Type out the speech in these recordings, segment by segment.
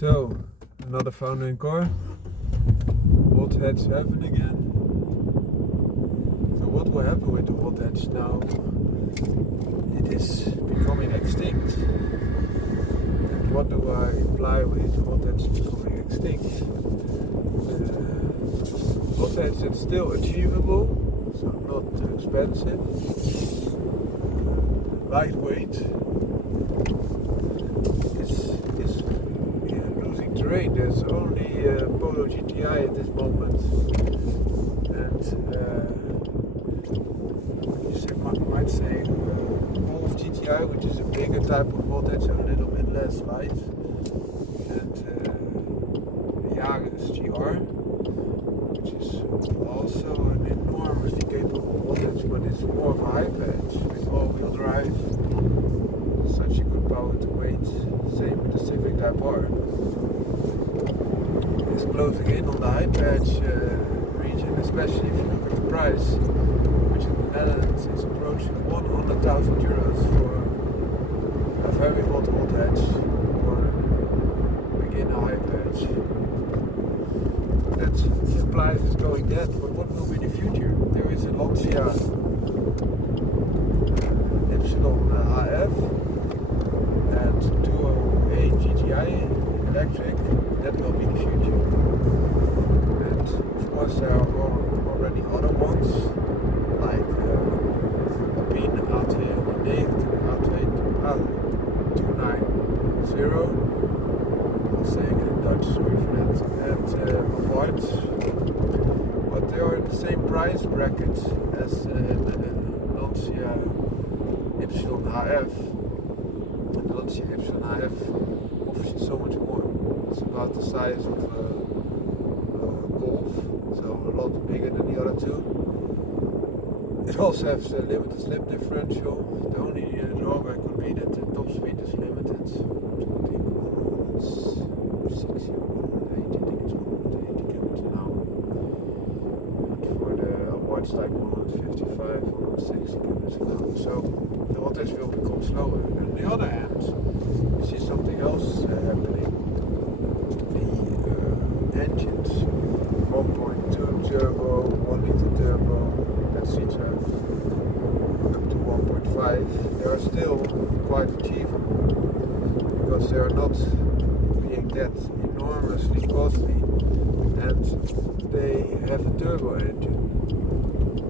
So, another foundering car. Hothatch heaven again. So what will happen with the hothatch now? It is becoming extinct. And what do I imply with hothatch becoming extinct? Hothatch that's still achievable, so not too expensive. Lightweight. Is losing terrain. There's only Polo GTI at this moment, and you might say Golf GTI, which is a bigger type of hothatch, so a little bit less light, and Yaris GR, which is also an enormously capable hothatch, but it's more of a high patch with all-wheel drive, such a good power to weight. Same with the Civic Type R. It's closing in on the high patch region, especially if you look at the price, which in the Netherlands is approaching 100,000 euros for a very hot hothatch or beginner high patch. That supplies is going dead, but what will be the future? There is a Lancia Ypsilon HF and 208 GTI electric. That will be the future. And of course there are already other ones like Alpine A290, I'm saying it in Dutch, sorry for that, and Awards. But they are in the same price bracket as the Lancia Ypsilon HF. And the Lancia Ypsilon HF offers you so much more. It's about the size of a Golf, so a lot bigger than the other two. It also has a limited slip differential. The only drawback would be that the top speed is limited to I think 160 or 180, I think it's 180 kilometers an hour. And for the Awards like 155, 160 kilometers an hour. So the hothatch will become slower. And on the other hand, you see something else happening. The engines, 1.2 turbo, 1 liter turbo, etc. up to 1.5, they are still quite achievable because they are not being that enormously costly, and they have a turbo engine.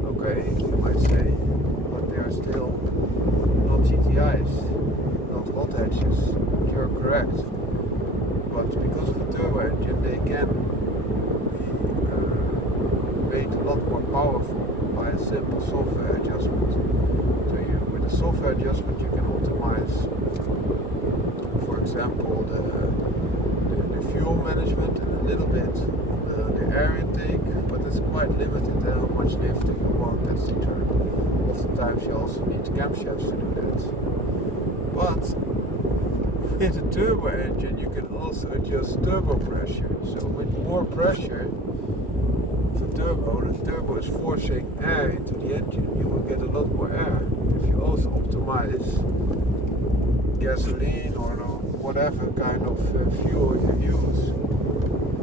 Okay, you might say, but they are still not GTIs, not hothatches. You're correct. But because of the turbo engine, they can be made a lot more powerful by a simple software adjustment. So with a software adjustment you can optimize, for example, the fuel management and a little bit on the air intake, but it's quite limited how much lift do you want, etc. Oftentimes you also need camshafts to do that. But with a turbo engine you can also adjust turbo pressure. So with more pressure, the turbo is forcing air into the engine, you will get a lot more air. If you also optimize gasoline or whatever kind of fuel you use,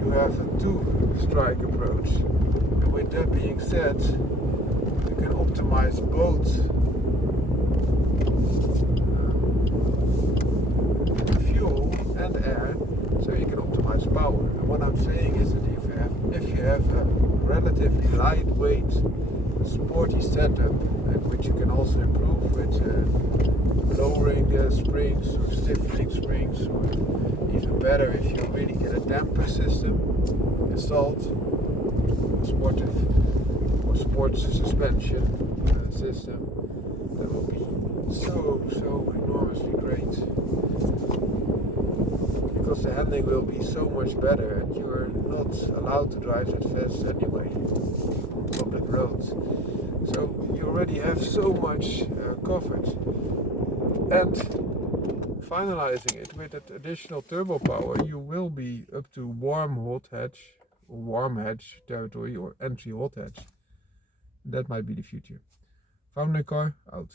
you have a two-strike approach. And with that being said, you can optimize both fuel and air, so you can optimize power. And what I'm saying is that if you have a relatively lightweight, sporty setup, and which you can also improve with lowering springs or stiffening springs, or even better if you really get a damper system installed, sports suspension system, that will be so enormously great, because the handling will be so much better, and you're not allowed to drive that fast anyway on public roads. So you already have so much covered. And finalizing it with that additional turbo power, you will be up to warm hatch territory, or entry hothatch. That might be the future. Foundering car out.